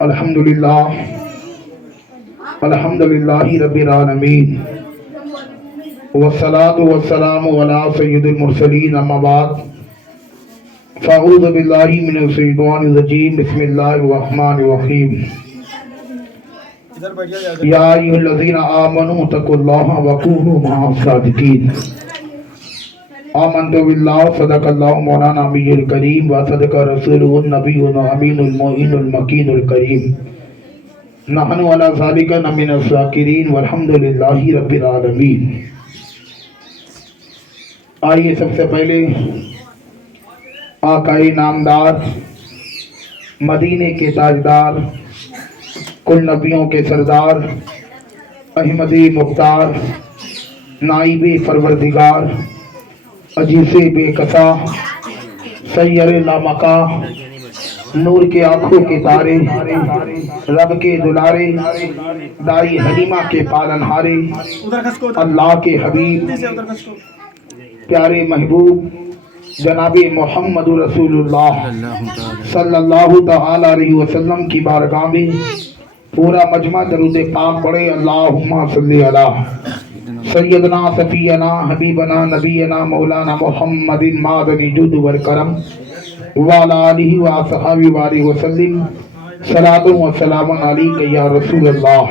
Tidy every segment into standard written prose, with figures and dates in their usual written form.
الحمدللہ رب العالمین والصلاة والسلام علی سید المرسلین اما بعد فاعوذ باللہ من الشیطان الرجیم بسم اللہ الرحمن الرحیم یا ایھا الذین آمنوا اتقوا اللہ وکونوا مع الصادقین آمنت باللہ صدق اللہ مولانا نبی الکریم و صدق رسولہ النبی الامین المعین المکین الکریم نحن علی ذالک من الشاکرین والحمدللہ رب العالمین۔ آئیے سب سے پہلے آقائے نامدار، مدینے کے تاجدار، کل نبیوں کے سردار، احمدی مختار، نائب پروردگار، عجیز بے کسا، سیر لامکا، نور کے آنکھوں کے تارے، رب کے دلارے، دائی حلیمہ کے پالنہارے، اللہ کے حبیب، پیارے محبوب جناب محمد رسول اللہ صلی اللہ تعالی علیہ وسلم کی بارگاہ میں پورا مجمع درود پاک پڑھے۔ اللہم صلی علی سیدنا صفینا حبیبنا نبینا مولانا محمد معدن جود والکرم وعلی آلہ وصحبہ وآلہ وسلم۔ صلاۃ و سلام علیک یا رسول اللہ،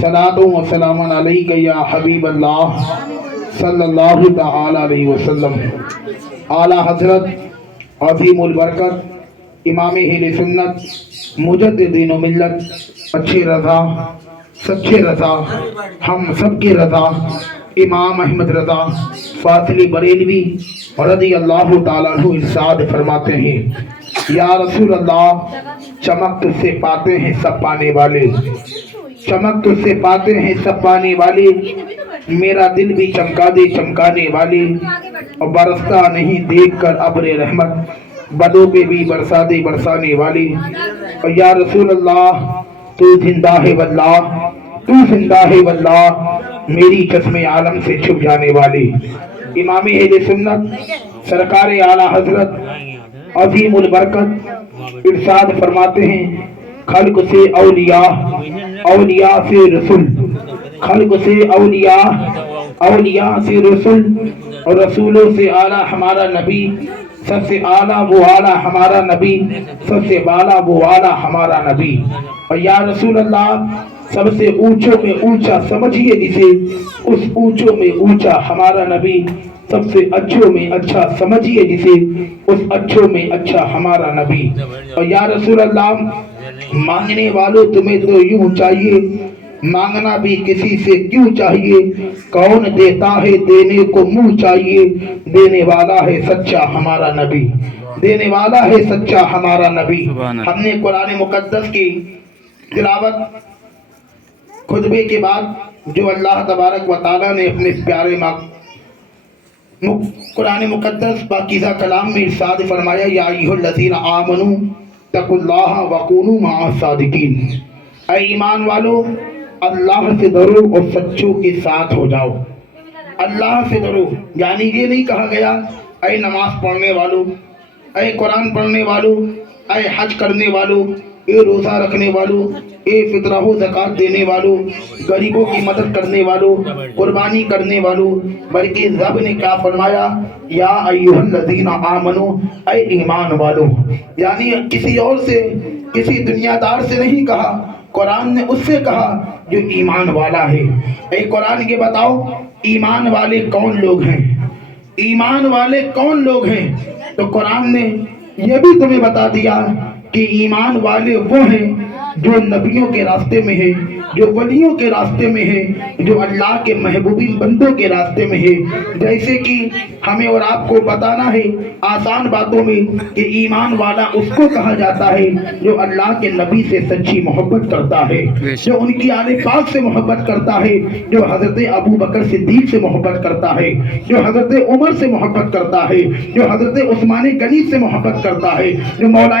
صلاۃ و سلام علیک یا حبیب اللہ صلی اللہ تعالی علیہ وسلم۔ اعلیٰ حضرت عظیم البرکت امام اہل سنت مجدد دین و ملت اچھے رضا سچے رضا ہم سب کے رضا امام احمد رضا فاضل بریلوی رضی اللہ تعالیٰ عنہ ارشاد فرماتے ہیں، یا رسول اللہ چمک تجھ سے پاتے ہیں سب پانے والے، چمک تجھ سے پاتے ہیں سب پانے والے، میرا دل بھی چمکا دے چمکانے والے، اور برستا نہیں دیکھ کر ابر رحمت بدوں پہ بھی برسا دے برسانے والے۔ اور یا رسول اللہ تو زندہ ہے واللہ، تو زندہ ہے واللہ، میری چشم عالم سے چھپ جانے والے۔ امام اہل سنت سرکار اعلیٰ حضرت عظیم البرکت ارشاد فرماتے ہیں، خلق سے اولیاء، اولیاء سے رسول، خلق سے اولیاء، اولیاء سے رسول، اور رسولوں سے اعلیٰ ہمارا نبی، سب سے اعلیٰ وہ اعلیٰ ہمارا نبی، سب سے بالا وہ اعلیٰ ہمارا نبی۔ اور یا رسول اللہ سب سے اونچوں میں اونچا سمجھیے جسے، اس اونچوں میں اونچا ہمارا نبی، سب سے اچھوں میں اچھا سمجھیے جسے، اس اچھوں میں اچھا ہمارا نبی۔ اور یا رسول اللہ مانگنے والوں تمہیں تو یوں چاہیے، مانگنا بھی کسی سے کیوں چاہیے، کون دیتا ہے دینے کو منہ چاہیے، دینے والا ہے سچا ہمارا نبی، دینے والا ہے سچا ہمارا نبی۔ ہم نے قرآن مقدس کی تلاوت خطبے کے بعد جو اللہ تبارک و تعالیٰ نے اپنے پیارے قرآن مقدس پاکیزہ کلام میں ارشاد فرمایا، یا ایھا الذین آمنوا اتقوا اللہ وکونوا مع الصادقین، اے ایمان والو اللہ سے ڈرو اور سچوں کے ساتھ ہو جاؤ۔ اللہ سے ڈرو یعنی یہ نہیں کہا گیا اے نماز پڑھنے والوں، اے قرآن پڑھنے والوں، اے حج کرنے والوں، اے روزہ رکھنے والوں، اے فطرہ و زکوٰۃ دینے والوں، غریبوں کی مدد کرنے والوں، قربانی کرنے والوں، بلکہ رب نے کیا فرمایا، یا ایھا الذین آمنوا، اے ایمان والوں، یعنی کسی اور سے، کسی دنیا دار سے نہیں کہا، قرآن نے اس سے کہا جو ایمان والا ہے۔ اے قرآن یہ بتاؤ ایمان والے کون لوگ ہیں، ایمان والے کون لوگ ہیں؟ تو قرآن نے یہ بھی تمہیں بتا دیا کہ ایمان والے وہ ہیں جو نبیوں کے راستے میں ہیں، جو ولیوں کے راستے میں ہیں، جو اللہ کے محبوبی بندوں کے راستے میں ہیں۔ جیسے کہ ہمیں اور آپ کو بتانا ہے آسان باتوں میں کہ ایمان والا اس کو کہا جاتا ہے جو اللہ کے نبی سے سچی محبت کرتا ہے، جو ان کی آل پاک سے محبت کرتا ہے، جو حضرت ابو بکر صدیق سے محبت کرتا ہے، جو حضرت عمر سے محبت کرتا ہے، جو حضرت عثمان غنی سے محبت کرتا ہے، جو مولا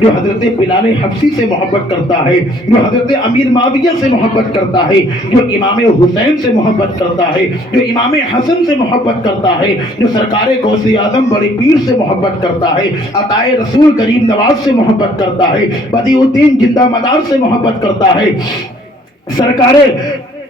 جو حضرت بلال حبشی سے محبت کرتا ہے، جو حضرت امیر معاویہ سے محبت کرتا ہے، جو امام حسین سے محبت کرتا ہے، جو امام حسن سے محبت کرتا ہے، جو سرکار غوث اعظم بڑے پیر سے محبت کرتا ہے، عطائے رسول غریب نواز سے محبت کرتا ہے، بدیع الدین زندہ مدار سے محبت کرتا ہے، سرکار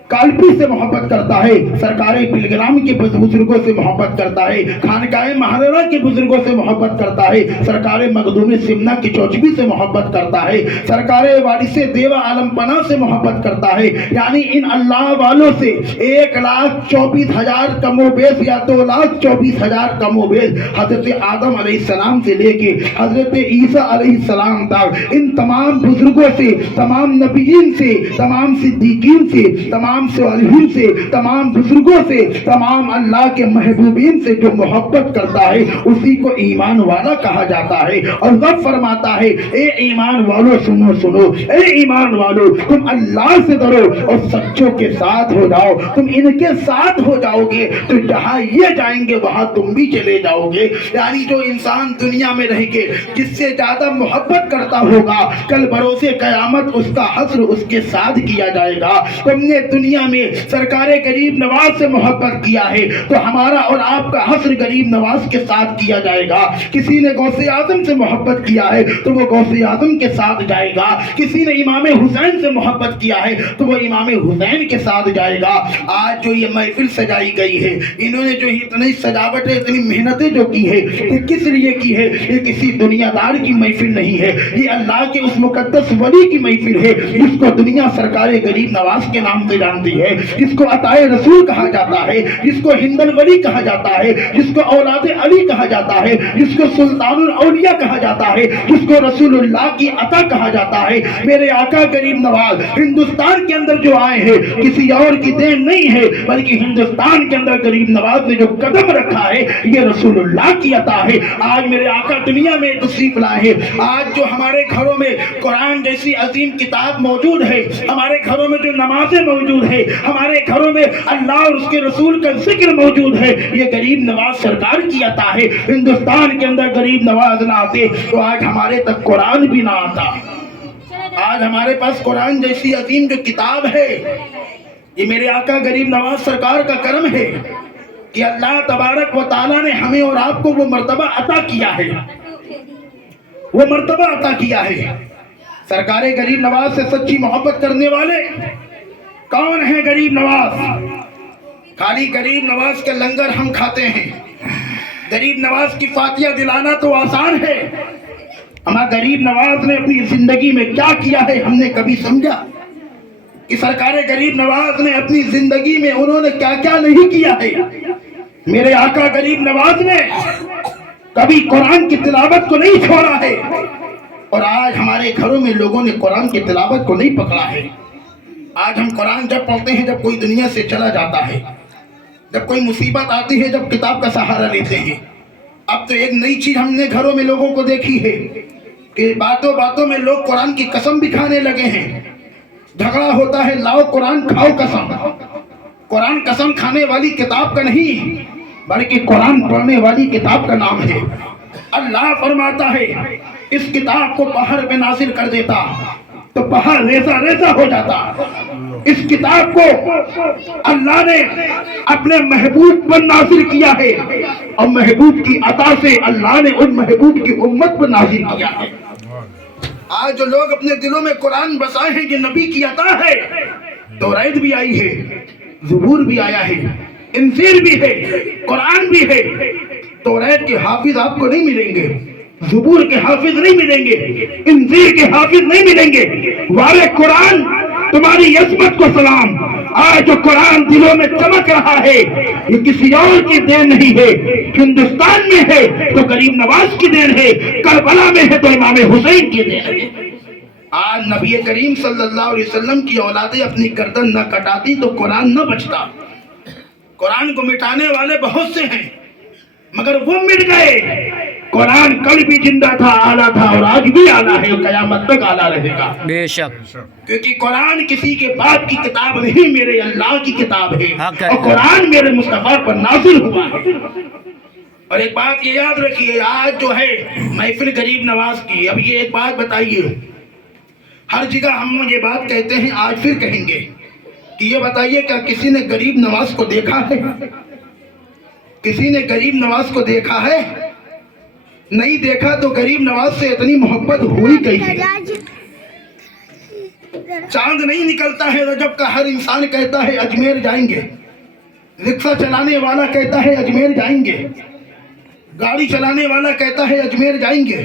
کالپی سے محبت کرتا ہے، سرکار پلگرام کے بزرگوں سے محبت کرتا ہے، خانقاہ محررہ کے بزرگوں سے محبت کرتا ہے، سرکار مخدوم سمنا کی چوچبی سے محبت کرتا ہے، سرکار وارث دیوا عالم پناہ سے محبت کرتا ہے. یعنی ان اللہ والوں سے 1,24,000 کم و بیش یا 2,24,000 کم و بیش حضرت آدم علیہ السلام سے لے کے حضرت عیسیٰ علیہ السلام تک ان تمام بزرگوں سے، تمام نبیین سے، تمام صدیقین سے، تمام صالحین سے، تمام بزرگوں سے، تمام اللہ کے محبوبین سے جو محبت کرتا ہے اسی کو ایمان والا کہا جاتا ہے. اور رب فرماتا ہے اے ایمان والو سنو سنو، اے ایمان والو تم اللہ سے ڈرو اور سچوں کے ساتھ ہو جاؤ. تم ان کے ساتھ ہو جاؤ گے تو جہاں یہ جائیں گے وہاں تم بھی چلے جاؤ گے. یعنی جو انسان دنیا میں رہ کے جس سے زیادہ محبت کرتا ہوگا کل بروز قیامت اس کا حشر اس کے ساتھ کیا جائے گا. تم نے دنیا میں سرکار غریب نواز سے محبت کیا ہے تو ہمارا اور آپ کا حشر غریب نواز کے ساتھ کیا جائے گا. کسی نے غوث اعظم سے محبت کیا ہے تو وہ غوث اعظم کے ساتھ جائے گا. کسی نے امام حسین سے محبت کیا ہے تو وہ امام حسین کے ساتھ جائے گا. آج جو یہ محفل سجائی گئی ہے، انہوں نے جو اتنی سجاوٹیں، اتنی محنتیں جو کی ہے، یہ کس لیے کی ہے؟ یہ کسی دنیا دار کی محفل نہیں ہے، یہ اللہ کے اس مقدس ولی کی محفل ہے جس کو دنیا سرکار غریب نواز کے نام سے جانتی ہے، جس کو عطائے رسول کہا جاتا ہے، جس کو ہند الولی کہا جاتا ہے، جس کو اولاد علی کہا جاتا ہے، جس کو سلطان الاولیاء کہا جاتا ہے، جس کو رسول اللہ کی عطا کہا جاتا ہے. میرے آقا غریب نواز ہندوستان کے اندر جو آئے ہیں کسی اور کی دین نہیں ہے بلکہ ہندوستان کے اندر غریب نواز نے جو قدم رکھا ہے یہ رسول اللہ کی عطا ہے. آج میرے آقا دنیا میں تشریف لائے ہیں. آج جو ہمارے گھروں میں قرآن جیسی عظیم کتاب موجود ہے، ہمارے گھروں میں جو نمازیں موجود ہے، ہمارے گھروں میں اللہ اور اس کے رسول کا ذکر موجود ہے، یہ غریب نواز سرکار کی عطا ہے. ہندوستان کے اندر غریب نواز نہ آتے تو آج ہمارے تک قرآن بھی نہ آتا. آج ہمارے پاس قرآن جیسی عظیم جو کتاب ہے یہ میرے آقا غریب نواز سرکار کا کرم ہے کہ اللہ تبارک و تعالیٰ نے ہمیں اور آپ کو وہ مرتبہ عطا کیا ہے، وہ مرتبہ عطا کیا ہے. سرکار غریب نواز سے سچی محبت کرنے والے کون ہیں؟ غریب نواز. خالی غریب نواز کے لنگر ہم کھاتے ہیں، غریب نواز کی فاتحہ دلانا تو آسان ہے، ہمارا غریب نواز نے اپنی زندگی میں کیا کیا ہے ہم نے کبھی سمجھا کہ سرکار غریب نواز نے اپنی زندگی میں انہوں نے کیا کیا نہیں کیا ہے؟ میرے آقا غریب نواز نے کبھی قرآن کی تلاوت کو نہیں چھوڑا ہے، اور آج ہمارے گھروں میں لوگوں نے قرآن کی تلاوت کو نہیں پکڑا ہے. آج ہم قرآن جب پڑھتے ہیں جب کوئی دنیا سے چلا جاتا ہے، جب کوئی مصیبت آتی ہے، جب کتاب کا سہارا لیتے ہیں. اب تو ایک نئی چیز ہم نے گھروں میں لوگوں کو دیکھی ہے کہ باتوں باتوں میں لوگ قرآن کی قسم بھی کھانے لگے ہیں. جھگڑا ہوتا ہے، لاؤ قرآن کھاؤ قسم. قرآن قسم کھانے والی کتاب کا نہیں بلکہ قرآن پڑھنے والی کتاب کا نام ہے. اللہ فرماتا ہے اس کتاب کو پہاڑ پہ نازل کر دیتا تو پہاڑ ریزہ ریزہ ہو جاتا. اس کتاب کو اللہ نے اپنے محبوب پر نازل کیا ہے اور محبوب کی عطا سے اللہ نے ان محبوب کی امت پر نازل کیا ہے. آج جو لوگ اپنے دلوں میں قرآن بسائے ہیں یہ نبی کی عطا ہے. توریت بھی آئی ہے، زبور بھی آیا ہے، انجیل بھی ہے، قرآن بھی ہے. توریت کے حافظ آپ کو نہیں ملیں گے، زبور کے حافظ نہیں ملیں گے، انجیل کے حافظ نہیں ملیں گے. والے قرآن تمہاری عظمت کو سلام. آج جو قرآن دلوں میں چمک رہا ہے یہ کسی اور کی دین نہیں ہے، ہندوستان میں ہے تو غریب نواز کی دین ہے، کربلا میں ہے تو امام حسین کی دین ہے. آج نبی کریم صلی اللہ علیہ وسلم کی اولادیں اپنی گردن نہ کٹاتی تو قرآن نہ بچتا. قرآن کو مٹانے والے بہت سے ہیں مگر وہ مٹ گئے. قرآن کل بھی زندہ تھا، اعلیٰ تھا اور آج بھی اعلیٰ ہے اور قیامت تک اعلیٰ رہے گا. بے شک، کیونکہ قرآن کسی کے باپ کی کتاب نہیں، میرے اللہ کی کتاب ہے اور قرآن میرے مصطفیٰ پر نازل ہوا ہے. اور ایک بات یہ یاد رکھیے، آج جو ہے محفل غریب نواز کی، اب یہ ایک بات بتائیے، ہر جگہ ہم یہ بات کہتے ہیں، آج پھر کہیں گے کہ یہ بتائیے کیا کسی نے غریب نواز کو دیکھا ہے؟ کسی نے غریب نواز کو دیکھا ہے؟ نہیں دیکھا تو غریب نواز سے اتنی محبت ہوئی کیسے؟ چاند نہیں نکلتا ہے رجب کا، ہر انسان کہتا ہے اجمیر جائیں گے، رکشہ چلانے والا کہتا ہے اجمیر جائیں گے، گاڑی چلانے والا کہتا ہے اجمیر جائیں گے،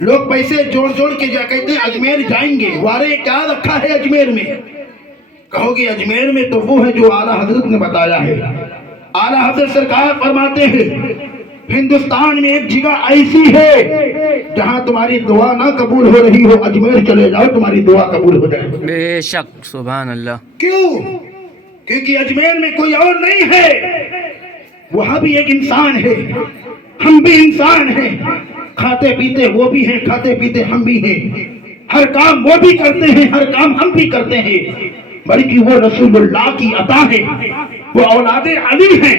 لوگ پیسے جوڑ جوڑ کے کہتے ہیں اجمیر جائیں گے۔ وارے کیا رکھا ہے اجمیر میں؟ کہو گے اجمیر میں تو وہ ہے جو اعلیٰ حضرت نے بتایا ہے۔ اعلیٰ حضرت سرکار فرماتے ہیں ہندوستان میں ایک جگہ ایسی ہے جہاں تمہاری دعا نہ قبول ہو رہی ہو، اجمیر چلے جاؤ تمہاری دعا قبول ہو جائے۔ بے شک، سبحان اللہ۔ کیوں؟ کیونکہ اجمیر میں کوئی اور نہیں ہے، وہاں بھی ایک انسان ہے، ہم بھی انسان ہیں، کھاتے پیتے وہ بھی ہیں، کھاتے پیتے ہم بھی ہیں، ہر کام وہ بھی کرتے ہیں، ہر کام ہم بھی کرتے ہیں، بلکہ وہ رسول اللہ کی عطا ہے، وہ اولاد علی ہیں،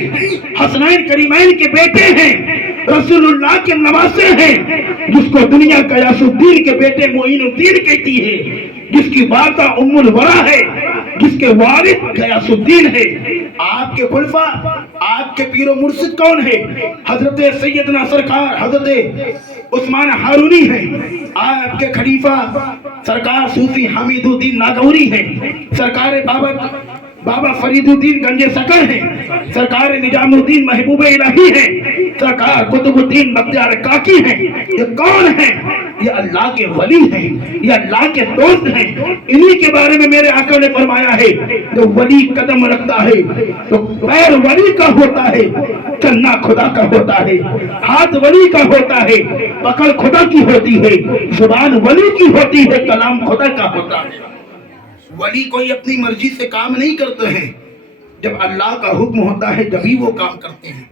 حسنین کریمین کے بیٹے ہیں، رسول اللہ کے نواسے ہیں، جس کو دنیا غیاث الدین کے بیٹے معین الدین کہتی ہے، جس کی والدہ ام الورا ہے، جس کے والد غیاث الدین ہے۔ آپ کے خلفاء، آپ کے پیر و مرشد کون ہے؟ حضرت سیدنا سرکار حضرت عثمان ہارونی ہیں۔ آپ کے خلیفہ سرکار صوفی حمید الدین ناگوری ہیں، سرکار بابا فرید الدین گنج سکر ہیں، سرکار نظام الدین محبوب الہی ہیں، سرکار قطب الدین بختیار کاکی ہیں۔ یہ کون ہیں؟ یہ اللہ کے ولی ہیں، یہ اللہ کے دوست ہیں۔ انہی کے بارے میں میرے آقا نے فرمایا ہے جو ولی قدم رکھتا ہے تو پیر ولی کا ہوتا ہے، چلنا خدا کا ہوتا ہے، ہاتھ ولی کا ہوتا ہے، پکڑ خدا کی ہوتی ہے، زبان ولی کی ہوتی ہے، کلام خدا کا ہوتا ہے۔ ولی کوئی اپنی مرضی سے کام نہیں کرتے ہیں، جب اللہ کا حکم ہوتا ہے جبھی وہ کام کرتے ہیں۔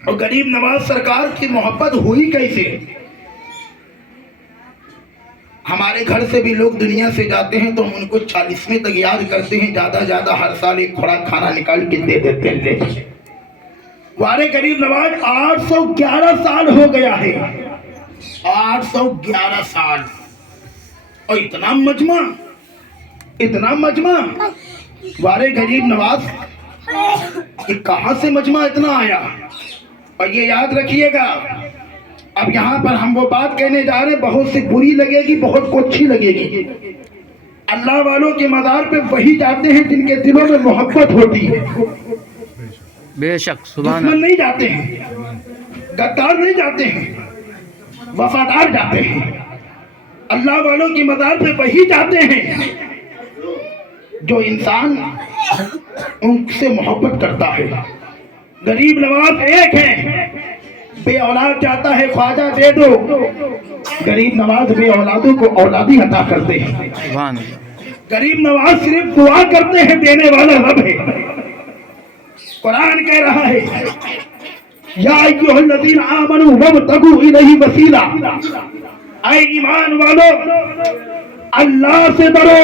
اور غریب نواز سرکار کی محبت ہوئی کیسے؟ ہمارے گھر سے بھی لوگ دنیا سے جاتے ہیں تو ہم ان کو 40ویں تک یاد کرتے ہیں، زیادہ ہر سال ایک خوراک کھانا نکال کے دے دیتے ہیں۔ ہمارے غریب نواز 811 سال ہو گیا ہے، 811 سال، اور اتنا مجمع ہمارے غریب نواز، یہ کہاں سے مجمع اتنا آیا؟ اور یہ یاد رکھیے گا، اب یہاں پر ہم وہ بات کہنے جا رہے ہیں، بہت سی بری لگے گی، بہت کو اچھی لگے گی۔ اللہ والوں کے مزار پہ وہی جاتے ہیں جن کے دلوں میں محبت ہوتی ہے، بے شک، سبحان دشمن اللہ۔ نہیں جاتے ہیں، غدار نہیں جاتے ہیں، وفادار جاتے ہیں۔ اللہ والوں کی مزار پہ وہی جاتے ہیں جو انسان ان سے محبت کرتا ہے۔ غریب نواز ایک ہے، بے اولاد جاتا ہے، خواجہ دے دو، غریب نواز بے اولادوں کو اولادی عطا کرتے ہیں۔ سبحان اللہ۔ غریب نواز صرف دعا کرتے ہیں، دینے والا رب ہے۔ قرآن کہہ رہا ہے یا ایھا الذین آمنوا وابتغوا الیہ وسیلہ، اے ایمان والو اللہ سے ڈرو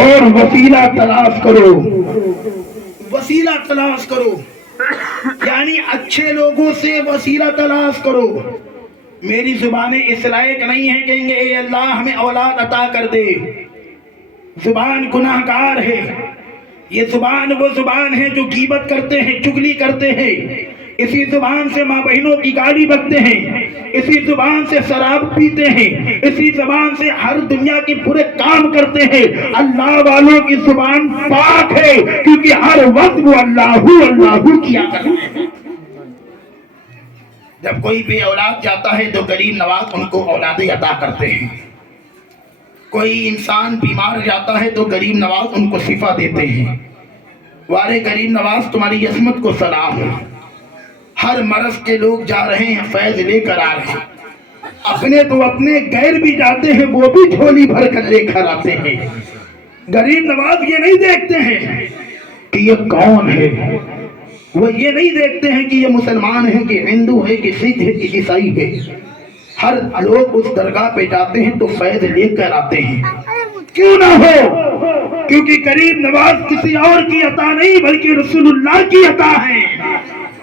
اور وسیلہ تلاش کرو، وسیلہ تلاش کرو، یعنی اچھے لوگوں سے وسیلہ تلاش کرو۔ میری زبانیں اس لائق نہیں ہیں کہیں گے اے اللہ ہمیں اولاد عطا کر دے، زبان گناہ گار ہے، یہ زبان وہ زبان ہے جو غیبت کرتے ہیں، چغلی کرتے ہیں، اسی زبان سے ماں بہنوں کی گالی بکتے ہیں، اسی زبان سے شراب پیتے ہیں، اسی زبان سے ہر دنیا کے برے کام کرتے ہیں۔ اللہ والوں کی زبان پاک ہے کیونکہ ہر وقت وہ اللہ کیا کرتے ہیں۔ جب کوئی بے اولاد جاتا ہے تو غریب نواز ان کو اولادیں عطا کرتے ہیں۔ کوئی انسان بیمار جاتا ہے تو غریب نواز ان کو شفا دیتے ہیں۔ وارے غریب نواز تمہاری عظمت کو سلام ہے۔ ہر مرض کے لوگ جا رہے ہیں، فیض لے کر آ رہے ہیں، اپنے تو اپنے غیر بھی جاتے ہیں، وہ بھی جھولی بھر کر لے کر آتے ہیں۔ غریب نواز یہ نہیں دیکھتے ہیں کہ یہ کون ہے، وہ یہ نہیں دیکھتے ہیں کہ یہ مسلمان ہے کہ ہندو ہے کہ سکھ ہے کہ عیسائی ہے۔ ہر لوگ اس درگاہ پہ جاتے ہیں تو فیض لے کر آتے ہیں، کیوں نہ ہو، کیونکہ غریب نواز کسی اور کی عطا نہیں بلکہ رسول اللہ کی عطا ہے۔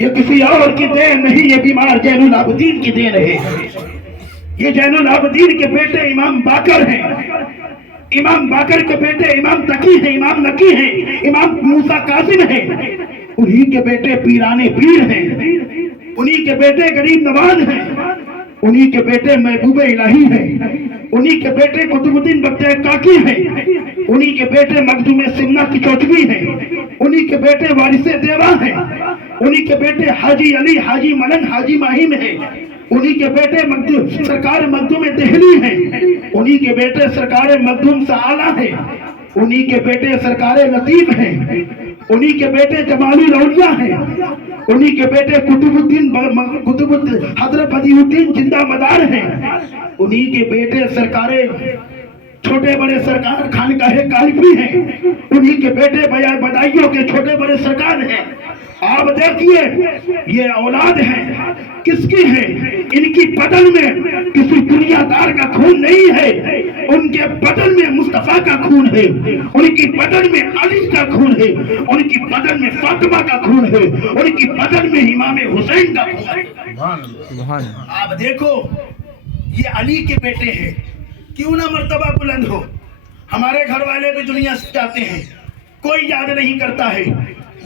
یہ کسی اور کی دین نہیں، یہ بیمار زین العابدین کی دین ہے۔ یہ زین العابدین کے بیٹے امام باقر ہیں، امام باقر کے بیٹے امام تقی ہیں، امام نقی ہیں، امام موسیٰ کاظم ہیں، انہی کے بیٹے پیرانے پیر ہیں، انہی کے بیٹے غریب نواز ہیں، انہی کے بیٹے محبوب الہی ہیں، انہی کے بیٹے قطب الدین بختیار کاکی ہیں، انہی کے بیٹے مخدوم سمنا کی چوٹوی ہیں، انہی کے بیٹے وارث دیوا ہیں، انہی کے بیٹے حاجی علی، حاجی ملنگ، حاجی ماہم ہیں، انہی کے بیٹے سرکار مخدوم دہلی ہیں، انہی کے بیٹے سرکار مخدوم سعالہ ہیں، انہی کے بیٹے سرکار لطیف ہیں، انہی کے بیٹے جمال الاولیاء ہیں، انہی کے بیٹے قطب حضرت بدیع الدین زندہ مدار ہیں، انہی کے بیٹے سرکار چھوٹے بڑے سرکار خانقاہ کالپی ہیں، انہی کے بیٹے بدائیوں کے چھوٹے بڑے سرکار ہیں۔ آپ دیکھیے یہ اولاد ہیں کس کی ہیں؟ ان کی بدن میں کسی دنیا دار کا خون نہیں ہے، ان کے بدن میں مصطفیٰ کا خون ہے، ان کی بدن میں علی کا خون ہے، ان کی بدن میں فاطمہ کا خون ہے، ان کی بدن میں امام حسین کا خون ہے۔ آپ دیکھو یہ علی کے بیٹے ہیں، کیوں نہ مرتبہ بلند ہو۔ ہمارے گھر والے بھی دنیا سے جاتے ہیں، کوئی یاد نہیں کرتا ہے۔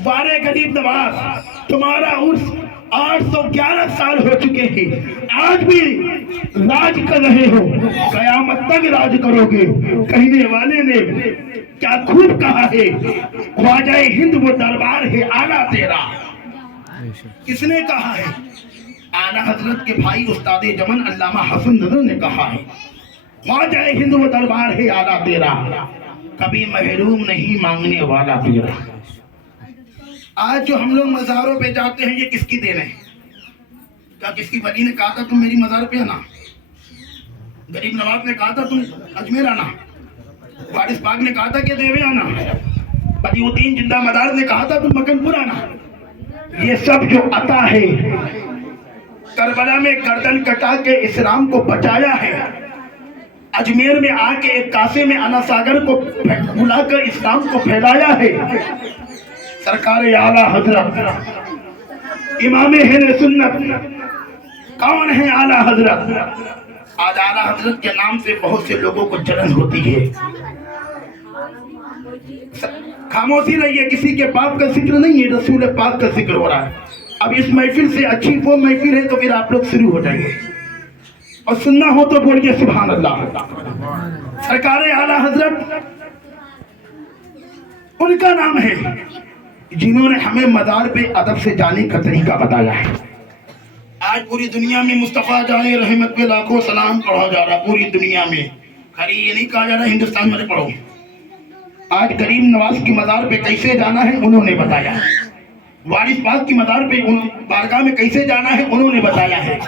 بارے غریب نواز تمہارا عرس 811 سال ہو چکے ہیں، آج بھی راج کر رہے ہو، قیامت تک راج کرو گے۔ کہنے والے نے کیا خوب کہا ہے، خواجہ ہند وہ دربار ہے آلہ تیرا۔ کس نے کہا ہے؟ اعلیٰ حضرت کے بھائی استاد جمن علامہ حسن نظر نے کہا ہے، خواجہ ہند وہ دربار ہے آلہ تیرا، کبھی محروم نہیں مانگنے والا تیرا۔ آج جو ہم لوگ مزاروں پہ جاتے ہیں یہ کس کی دین ہے؟ کیا کس کی ولی نے کہا تھا تم میری مزار پہ آنا؟ غریب نواز نے کہا تھا تم اجمیر آنا؟ وارث پاک نے کہا تھا کہ دیوے آنا؟ بدیع الدین زندہ مدار نے کہا تھا تم مکن پور آنا؟ یہ سب جو عطا ہے، کربلا میں گردن کٹا کے اسلام کو بچایا ہے، اجمیر میں آ کے ایک کاسے میں انا ساگر کو بلا کر اسلام کو پھیلایا ہے۔ سرکار اعلیٰ حضرت امام اہل سنت کون ہے؟ اعلیٰ حضرت۔ آج اعلیٰ حضرت کے نام سے بہت سے لوگوں کو جلن ہوتی ہے۔ خاموشی رہیے، کسی کے باپ کا ذکر نہیں ہے، رسول پاک کا ذکر ہو رہا ہے۔ اب اس محفل سے اچھی وہ محفل ہے تو پھر آپ لوگ شروع ہو جائیے، اور سننا ہو تو بولیے سبحان اللہ۔ سرکار اعلیٰ حضرت ان کا نام ہے جنہوں نے ہمیں مزار پہ ادب سے جانے کا طریقہ بتایا ہے۔ آج پوری دنیا میں مصطفیٰ جانے رحمت پہ لاکھوں سلام پڑھا جا رہا، پوری دنیا میں، خالی یہ نہیں کہا جا رہا ہندوستان میں پڑھو۔ آج غریب نواز کی مزار پہ کیسے جانا ہے انہوں نے بتایا، وارث پاک کی مزار پہ بارگاہ میں کیسے جانا ہے انہوں نے بتایا ہے،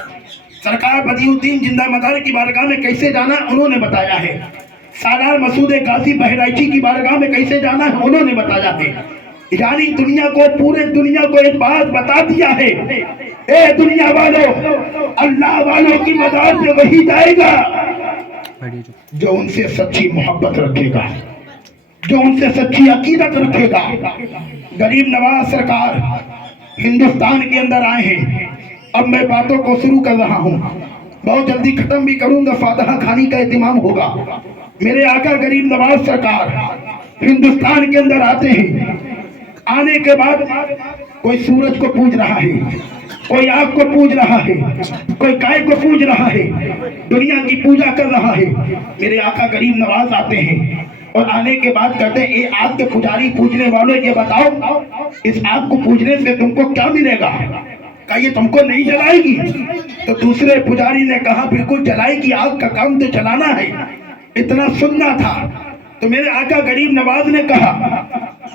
سرکار بدیع الدین زندہ مدار کی بارگاہ میں کیسے جانا ہے انہوں نے بتایا ہے، سالار مسعود غازی بہرائچی کی بارگاہ میں کیسے جانا ہے انہوں نے بتایا ہے۔ یعنی دنیا کو، پورے دنیا کو ایک بات بتا دیا ہے، اے دنیا والوں، اللہ والوں کی مزار پہ وہی جائے گا جو ان سے سچی محبت رکھے گا، جو ان سے سچی عقیدت رکھے گا۔ غریب نواز سرکار ہندوستان کے اندر آئے ہیں، اب میں باتوں کو شروع کر رہا ہوں، بہت جلدی ختم بھی کروں گا، فاتحہ خانی کا اہتمام ہوگا۔ میرے آقا غریب نواز سرکار ہندوستان کے اندر آتے ہیں، آنے کے بعد کوئی سورج کو پوج رہا ہے، کوئی آگ کو پوج رہا ہے، کوئی گائے کو پوج رہا ہے، دنیا کی پوجا کر رہا ہے۔ میرے آقا غریب نواز آتے ہیں اور آنے کے بعد کہتے ہیں، اے آگ کے پجاری پوجنے والوں، یہ بتاؤ اس آگ کو پوجنے سے تم کو کیا ملے گا؟ کہا یہ تم کو نہیں جلائے گی؟ تو دوسرے پجاری نے کہا بالکل جلائے گی، آگ کا کام تو جلانا ہے۔ اتنا سننا تھا تو میرے آقا غریب نواز نے کہا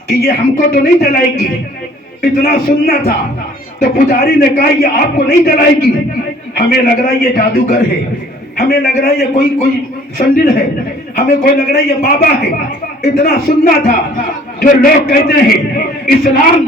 کہ یہ ہم کو تو نہیں جلائے گی، اتنا سننا تھا تو پجاری نے کہا یہ آپ کو نہیں جلائے گی، ہمیں لگ رہا ہے یہ جادوگر ہے، ہمیں لگ رہا ہے یہ کوئی سنڈل ہے، ہمیں کوئی لگ رہا ہے یہ بابا ہے۔ اتنا سننا تھا۔ جو لوگ کہتے ہیں اسلام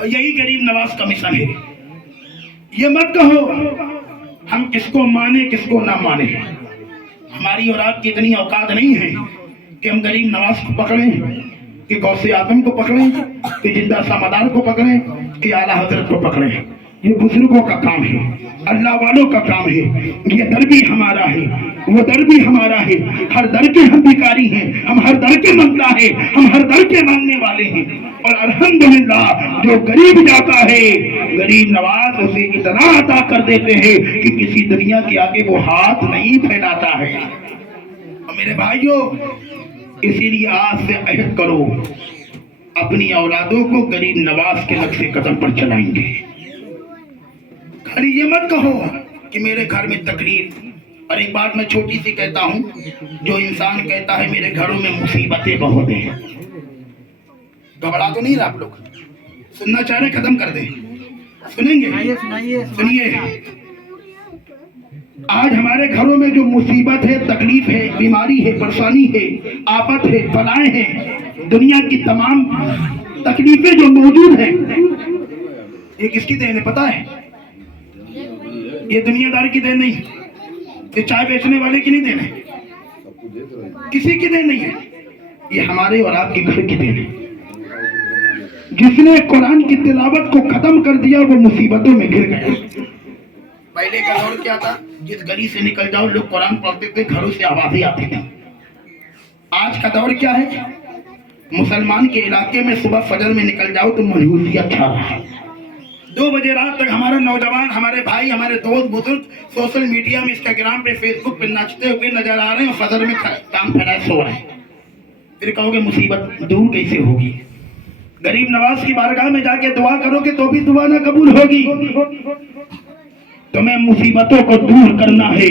اور یہی غریب نواز کا مشن ہے. یہ مت کہو ہم کس کو مانے کس کو نہ مانے. ہماری اور آپ کی اتنی اوقات نہیں ہے کہ ہم غریب نواز کو پکڑیں, کہ غوث اعظم کو پکڑیں, کہ زندہ سمادار کو پکڑیں, کہ اعلیٰ حضرت کو پکڑیں. یہ بزرگوں کا کام ہے, اللہ والوں کا کام ہے. یہ در بھی ہمارا ہے, وہ در بھی ہمارا ہے. ہر در کے ہم بھکاری ہیں, ہم ہر در کے منگتا ہے, ہم ہر در کے مانگنے والے ہیں. اور الحمدللہ جو غریب جاتا ہے غریب نواز اسے اتنا عطا کر دیتے ہیں کہ کسی دنیا کے آگے وہ ہاتھ نہیں پھیلاتا ہے. اور میرے بھائیوں, اسی لیے آج سے عہد کرو اپنی اولادوں کو غریب نواز کے نقش قدم پر چلائیں گے. خالی یہ مت کہو کہ میرے گھر میں تکلیف. اور ایک بات میں چھوٹی سی کہتا ہوں, جو انسان کہتا ہے میرے گھروں میں مصیبتیں بہت ہیں, گھبرا تو نہیں رہا آپ لوگ؟ سننا چاہ رہے ختم کر دیں, سنیں گے؟ سنیے, آج ہمارے گھروں میں جو مصیبت ہے, تکلیف ہے, بیماری ہے, پریشانی ہے, آفت ہے, بلائیں ہیں, دنیا کی تمام تکلیفیں جو موجود ہیں, یہ کس کی دین ہے پتہ ہے؟ یہ دنیا دار کی دین نہیں, یہ چائے بیچنے والے کی نہیں دین ہے, کسی کی دین نہیں ہے. یہ ہمارے اور آپ کے گھر کی دین ہے. جس نے قرآن کی تلاوت کو ختم کر دیا وہ مصیبتوں میں گر گیا. پہلے کا دور کیا تھا, جس گلی سے نکل جاؤ لوگ قرآن پڑھتے تھے, گھروں سے آوازیں آتی تھیں. آج کا دور کیا ہے, مسلمان کے علاقے میں صبح فجر میں نکل جاؤ تو مایوسیت چھا رہا ہے. 2 بجے رات تک ہمارا نوجوان, ہمارے بھائی, ہمارے دوست بزرگ سوشل میڈیا میں, انسٹاگرام پہ, فیس بک پہ ناچتے ہوئے نظر آ رہے ہیں, فجر میں کام پھیلائے سو رہے ہیں. پھر کہو گے مصیبت دور کیسے ہوگی؟ غریب نواز کی بارگاہ میں جا کے دعا کرو گے تو بھی دعا نہ قبول ہوگی. تمہیں مصیبتوں کو دور کرنا ہے,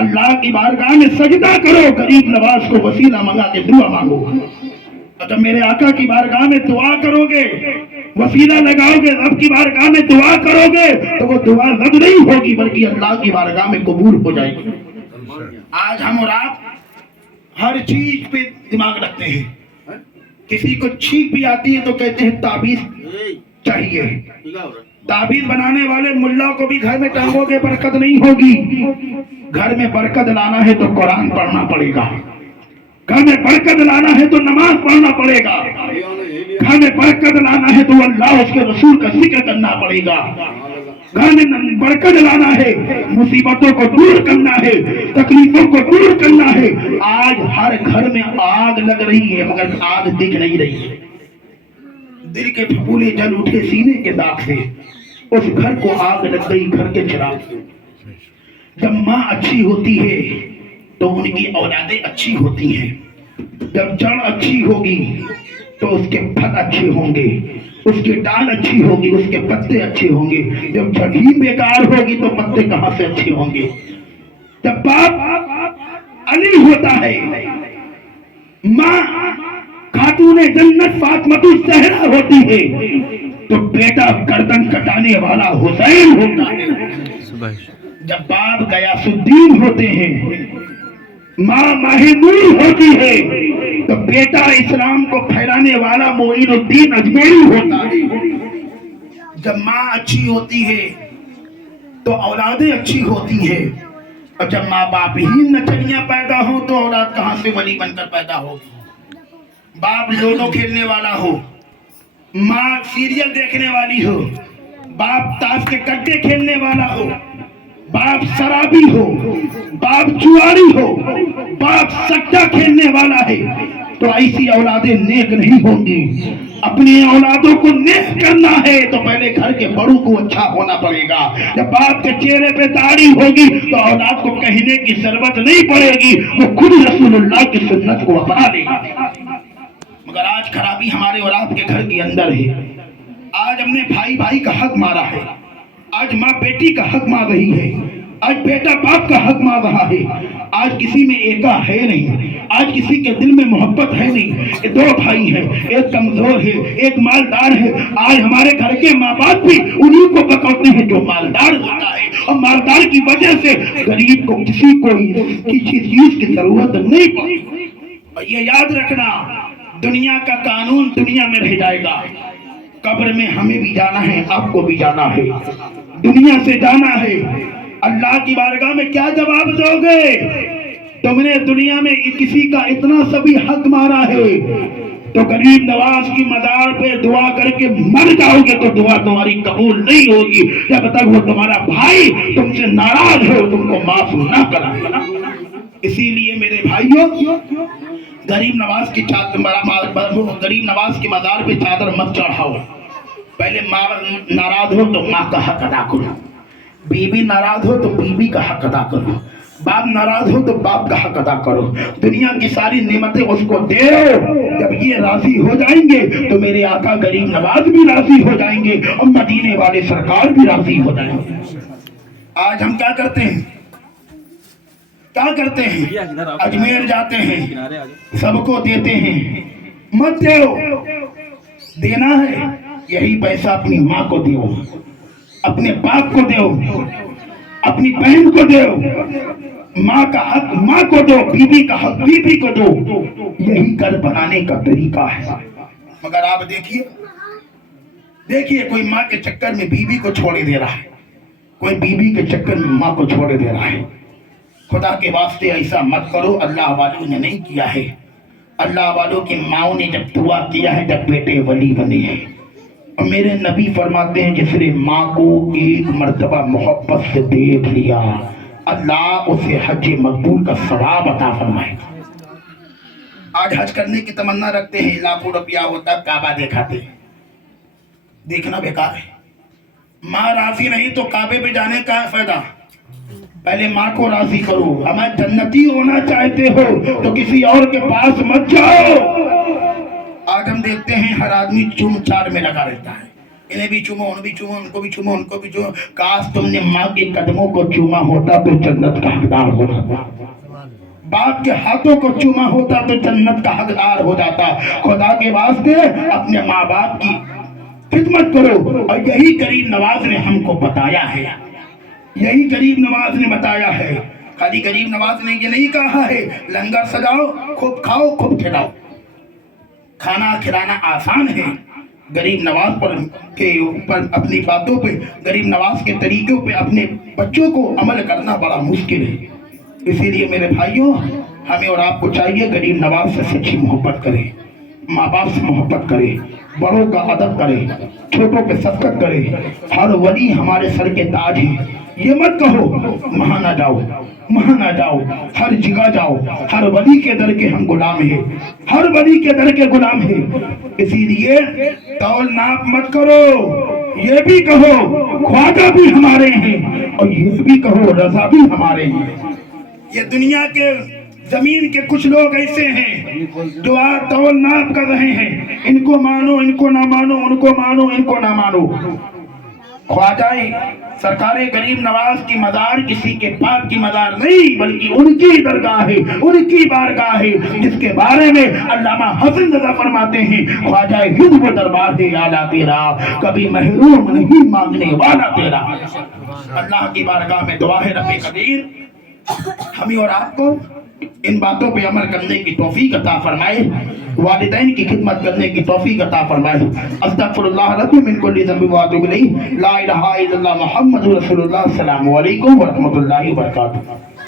اللہ کی بارگاہ میں سجدہ کرو, غریب نواز کو وسیلہ منگا کے دعا مانگو. اگر میرے آقا کی بارگاہ میں دعا کرو گے, وسیلہ لگاؤ گے, رب کی بارگاہ میں دعا کرو گے تو وہ دعا رد نہیں ہوگی بلکہ اللہ کی بارگاہ میں قبول ہو جائے گی. آج ہم اور آپ ہر چیز پہ دماغ رکھتے ہیں. کسی کو چھینک بھی آتی ہے تو کہتے ہیں تعبیذ چاہیے. تعبیذ بنانے والے ملا کو بھی گھر میں ٹانگو گے برکت نہیں ہوگی. گھر میں برکت لانا ہے تو قرآن پڑھنا پڑے گا, گھر میں برکت لانا ہے تو نماز پڑھنا پڑے گا, گھر میں برکت لانا ہے تو اللہ اس کے رسول کا ذکر کرنا پڑے گا. گھر میں برکت لانا ہے, مصیبتوں کو دور کرنا ہے, تکلیفوں کو دور کرنا ہے. آج ہر گھر میں آگ لگ رہی ہے مگر آگ دکھ نہیں رہی ہے. دل کے پھپھولے جل اٹھے سینے کے داغ سے, اس گھر کو آگ لگ گئی گھر کے چراغ سے. جب ماں اچھی ہوتی ہے تو ان کی اولادیں اچھی ہوتی ہیں. جب جڑ اچھی ہوگی تو اس کے پھل اچھے ہوں گے, اس کی ڈال اچھی ہوگی, اس کے پتے اچھے ہوں گے. جب جڑ ہی بیکار ہوگی تو پتے کہاں سے اچھے ہوں گے؟ جب باپ علی ہوتا ہے, ماں خاتون جنت فاطمہ الزہرا ہوتی ہے, تو بیٹا گردن کٹانے والا حسین ہوتا ہے. جب باپ غیاث الدین ہوتے ہیں, ماں ماہنور ہوتی ہے, تو بیٹا اسلام کو پھیلانے والا معین الدین اجمیری ہوتا ہے. جب ماں اچھی ہوتی ہے تو اولادیں اچھی ہوتی ہیں, اور جب ماں باپ ہی نچنیاں پیدا ہو تو اولاد کہاں سے ولی بن کر پیدا ہوگی؟ باپ لوڈو کھیلنے والا ہو, ماں سیریل دیکھنے والی ہو, باپ تاش کے کٹے کھیلنے والا ہو, باپ شرابی ہو, باپ جواری ہو, باپ سٹا کھیلنے والا ہے, تو ایسی اولادیں نیک نہیں ہوں گی. اپنی اولادوں کو نیک کرنا ہے تو پہلے گھر کے بڑوں کو اچھا ہونا پڑے گا. جب باپ کے چہرے پہ داڑھی ہوگی تو اولاد کو کہنے کی ضرورت نہیں پڑے گی, وہ خود رسول اللہ کی سنت کو اپنا لے گا. مگر آج خرابی ہمارے اور آپ کے گھر کے اندر ہے. آج ہم نے بھائی بھائی کا حق مارا ہے, آج ماں بیٹی کا حق مار رہی ہے, آج بیٹا باپ کا حق مار رہا ہے. آج کسی میں ایکا ہے نہیں, آج کسی کے دل میں محبت ہے نہیں. 2 بھائی ہیں, ایک کمزور ہے, ایک مالدار ہے. آج ہمارے گھر کے ماں باپ بھی انہیں کو پکڑتے ہیں جو مالدار ہوتا ہے, اور مالدار کی وجہ سے غریب کو کسی چیز کی ضرورت نہیں پڑتی. اور یہ یاد رکھنا, دنیا کا قانون دنیا میں رہ جائے گا, قبر میں ہمیں بھی جانا ہے، آپ کو بھی جانا ہے، دنیا سے جانا ہے۔ اللہ کی بارگاہ میں کیا جواب دو گے؟ تم نے دنیا میں کسی کا اتنا سبھی حق مارا ہے تو غریب نواز کی مزار پہ دعا کر کے مر جاؤ گے تو دعا تمہاری قبول نہیں ہوگی جب تک وہ تمہارا بھائی تم سے ناراض ہو، تم کو معاف نہ کرائے۔ اسی لیے میرے بھائیوں، غریب نواز کی غریب نواز کی مزار پہ چادر مت چڑھاؤ۔ پہلے ماں ناراض ہو تو ماں کا حق ادا کرو، بیوی ناراض ہو تو بیوی کا حق ادا کرو، باپ ناراض ہو تو باپ کا حق ادا کرو۔ دنیا کی ساری نعمتیں اس کو دے، جب یہ راضی ہو جائیں گے تو میرے آقا غریب نواز بھی راضی ہو جائیں گے اور مدینے والے سرکار بھی راضی ہو جائیں گے۔ آج ہم کیا کرتے ہیں؟ اجمیر جاتے ہیں، سب کو دیتے ہیں، مت دیو، دینا ہے یہی پیسہ اپنی ماں کو دیو، اپنے باپ کو دیو، اپنی بہن کو دیو، ماں کا حق ماں کو دو، بیوی کا حق بیوی کو دو، یہی گھر بنانے کا طریقہ ہے۔ مگر آپ دیکھیے کوئی ماں کے چکر میں بیوی کو چھوڑے دے رہا ہے، کوئی بیوی کے چکر میں ماں کو چھوڑے دے رہا ہے۔ خدا کے واسطے ایسا مت کرو، اللہ والوں نے نہیں کیا ہے۔ اللہ والوں کی ماؤں نے جب دعا کیا ہے جب بیٹے ولی بنے ہیں، اور میرے نبی فرماتے ہیں جس نے ماں کو ایک مرتبہ محبت سے دیکھ لیا اللہ اسے حج مقبول کا ثواب عطا فرمائے گا۔ آج حج کرنے کی تمنا رکھتے ہیں، لاکھوں روپیہ ہوتا کعبہ دکھاتے ہیں، دیکھنا بیکار ہے۔ ماں راضی نہیں تو کعبے پہ جانے کا فائدہ؟ پہلے ماں کو راضی کرو۔ ہمیں جنتی ہونا چاہتے ہو تو کسی اور کے پاس مت جاؤ۔ آج ہم دیکھتے ہیں ہر آدمی چوم چار میں لگا رہتا ہے، انہیں بھی چومو، ان بھی چومو، ان کو بھی چومو، ان کو بھی چومو۔ کاش تم نے ماں کے قدموں کو چوما ہوتا تو جنت کا حقدار ہو جاتا، باپ کے ہاتھوں کو چوما ہوتا تو جنت کا حقدار ہو جاتا۔ خدا کے واسطے اپنے ماں باپ کی خدمت کرو، اور یہی غریب نواز نے ہم کو بتایا ہے، یہی غریب نواز نے بتایا ہے۔ خالی غریب نواز نے یہ نہیں کہا ہے لنگر سجاؤ، خوب کھاؤ خوب کھلاؤ۔ کھانا کھلانا آسان ہے، غریب نواز کے اوپر اپنی باتوں پہ، غریب نواز کے طریقوں پہ اپنے بچوں کو عمل کرنا بڑا مشکل ہے۔ اسی لیے میرے بھائیوں، ہمیں اور آپ کو چاہیے غریب نواز سے سچی محبت کریں، ماں باپ سے محبت کرے، بڑوں کا ادب کرے، چھوٹوں پہ شفقت کرے۔ ہر ولی ہمارے سر کے تاج ہیں، یہ مت کہو وہاں نہ جاؤ وہاں نہ جاؤ، ہر جگہ جاؤ۔ ہر ولی کے در کے ہم غلام ہیں، ہر ولی کے در کے غلام ہیں۔ اسی لیے تول ناپ مت کرو، یہ بھی کہو خواجہ بھی ہمارے ہیں، اور یہ بھی کہو رضا بھی ہمارے ہیں۔ یہ دنیا کے زمین کے کچھ لوگ ایسے ہیں جو آج تول ناپ کر رہے ہیں، ان کو مانو ان کو نہ مانو، ان کو مانو ان کو نہ مانو۔ خواجہ سرکار غریب نواز کی مزار کسی کے باپ کی مزار نہیں بلکہ ان کی درگاہ ہے، ان کی بارگاہ ہے، جس کے بارے میں علامہ حسن رضا فرماتے ہیں خواجہ ہند و دربار ہے اعلیٰ تیرا، کبھی محروم نہیں مانگنے والا تیرا۔ اللہ کی بارگاہ میں دعا ہے رب قدیر ہمیں اور آپ کو ان باتوں پہ عمل کرنے کی توفیق عطا فرمائے، والدین کی خدمت کرنے کی توفیق عطا فرمائے۔ استغفر اللہ ربی من کل ذنب و اتوب الیہ، لا الہ الا اللہ محمد رسول اللہ۔ السلام علیکم ورحمۃ اللہ وبرکاتہ۔